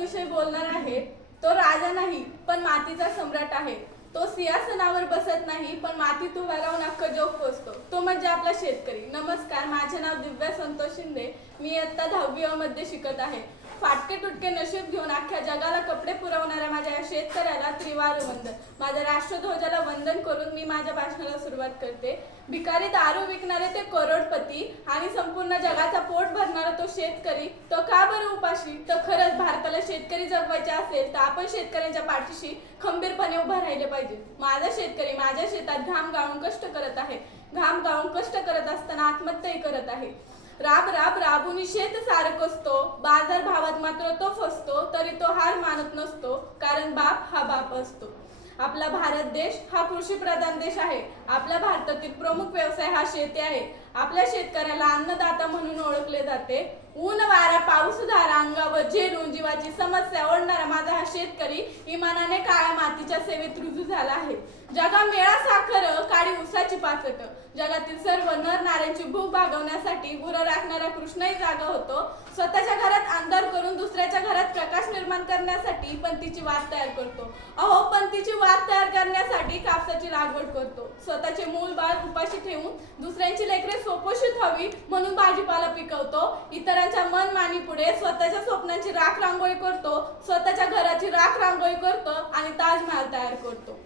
विषय बोलणार आहे. तो राजा नाही पण मातीचा सम्राट आहे. तो सिंहासनावर बसत नाही पण मातीत उभा राहून अख्खं जोग पोचतो. तो म्हणजे आपला शेतकरी. नमस्कार माझे नाव दिव्या संतोष शिंदे. मी इयत्ता दहावी मध्ये शिकत आहे. फाटके तुटके नशीब घेऊन अख्ख्या जगाला कपडे पुरवणाऱ्या माझ्या या शेतकऱ्याला त्रिवार वंदन. माझ्या राष्ट्रध्वजाला वंदन करून मी माझ्या भाषणाला सुरुवात करते. भिकारी दारू विकणारे ते करोडपती आणि संपूर्ण जगाचा पोट भरणारा तो शेतकरी. तो का बरं उपाशी? तर खरंच भारताला शेतकरी जगवायचे असेल तर आपण शेतकऱ्यांच्या पाठीशी खंबीरपणे उभं राहिले पाहिजे. माझा शेतकरी माझ्या शेतात घाम गाळून कष्ट करत आहे. घाम गाळून कष्ट करत असताना आत्महत्याही करत आहे. राब राब राबून शेत सारख असतो बाजार भावात मात्र तो फसतो तरी तो हार मानत नसतो कारण बाप हा बाप असतो. आपला भारत देश हा कृषी प्रधान देश आहे. आपल्या भारतातील प्रमुख व्यवसाय हा शेती आहे. आपल्या शेतकऱ्याला अन्नदाता म्हणून ओळखले जाते. ऊन वारा पाऊस धारा अंगावर झेलून जीवाची समस्या ओढणारा माझा हा शेतकरी इमानाने काळ मातीच्या सेवेत रुजू झाला आहे. जगा मेळा साखर काळी उसाची पाचट. जगातील सर्व नर नाऱ्यांची भूक भागवण्यासाठी गुरं राखणारा कृष्णही जागा होतो. स्वतःच्या घरात अंधार करून दुसऱ्याच्या घरात प्रकाश निर्माण करण्यासाठी पंथीची वाद तयार करतो. अहो पंथीची वाद तयार करण्यासाठी कापसाची लागवड करतो. स्वतःचे मूल बाळ उपाशी ठेवून दुसऱ्यांची लेकरे सोपोषित व्हावी म्हणून भाजीपाला पिकवतो. इतरांच्या मन मानी पुढे घराची राख रांगोळी करतो स्वतःच्या घराची राख रांगोळी करतो आणि ताजमहाल तयार करतो.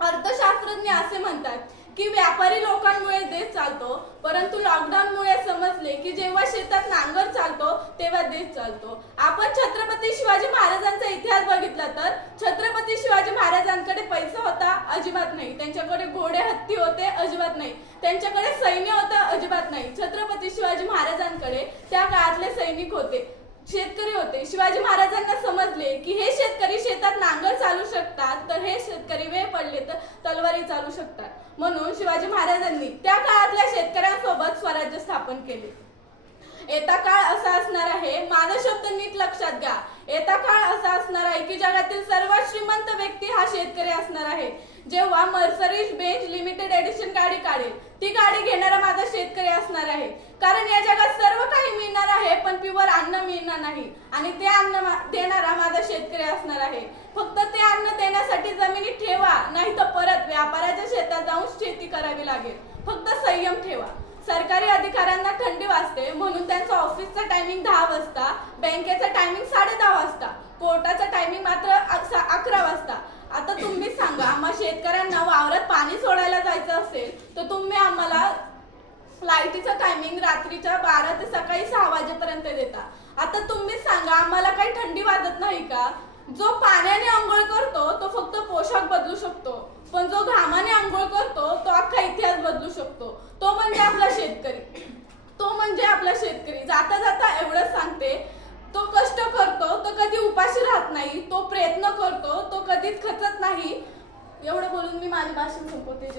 अर्थशास्त्रज्ञ असे म्हणतात की व्यापारी लोकांमुळे देश चालतो परंतु लॉकडाऊनमुळे समजले की जेव्हा शेतात नांगर चालतो तेव्हा देश चालतो. आपण छत्रपती शिवाजी महाराजांचा इतिहास बघितला तर छत्रपती शिवाजी महाराजांकडे पैसा होता अजिबात नाही. त्यांच्याकडे घोडे हत्ती होते अजिबात नाही. त्यांच्याकडे सैन्य होतं अजिबात नाही. छत्रपती शिवाजी महाराजांकडे त्या काळातले सैनिक होते. शेतकरी होते. शिवाजी महाराजांना समजले की हे शेतकरी शेतात नांगर चालू शकतात तर हे शेतकरी वेळ पडले तर तलवारी चालू शकतात. म्हणून शिवाजी महाराजांनी त्या काळातल्या शेतकऱ्यांसोबत स्वराज्य स्थापन केले. येता काळ असा असणार आहे माझा शब्द नीट लक्षात घ्या. येता काळ असा असणार आहे की जगातील सर्वात श्रीमंत व्यक्ती हा शेतकरी असणार आहे. जेव्हा मर्सरीज बेंच लिमिटेड एडिशन गाडी काढेल ती गाडी घेणारा माझा शेतकरी असणार आहे. कारण या जगात सर्व काही मिळणार आहे पण प्युअर अन्न मिळणार नाही. आणि ते अन्न देणारा माझा शेतकरी असणार आहे. फक्त ते अन्न देण्यासाठी जमिनीत ठेवा नाही तर परत व्यापाराच्या शेतात जाऊन शेती करावी लागेल. फक्त संयम ठेवा. सरकारी अधिकाऱ्यांना थंडी वाजते म्हणून त्यांचा ऑफिसचा टायमिंग दहा वाजता बँकेचा टायमिंग साडे कोर्टाचा टायमिंग मात्र अकरा वाजता. आता तुम्हीच सांगा आम्हा शेतकऱ्यांना वावरात पाणी सोडायला जायचं असेल तर तुम्ही आम्हाला फ्लाईटीचा टायमिंग रात्रीच्या बारा ते सकाळी सहा वाजेपर्यंत देता. आता तुम्हीच सांगा आम्हाला काही थंडी वाजत नाही का? जो पाण्याने आंघोळ करतो तो फक्त पोशाख बदलू शकतो पण जो घामाने आंघोळ करतो तो अख्खा इतिहास बदलू शकतो तो म्हणजे आपला शेतकरी तो म्हणजे आपला शेतकरी जाता जाता एवढंच सांगते तो कष्ट करतो तो कधी उपाशी राहत नाही तो प्रयत्न करतो तो कधीच खचत नाही. एवढं बोलून मी माझी भाषण संपवते.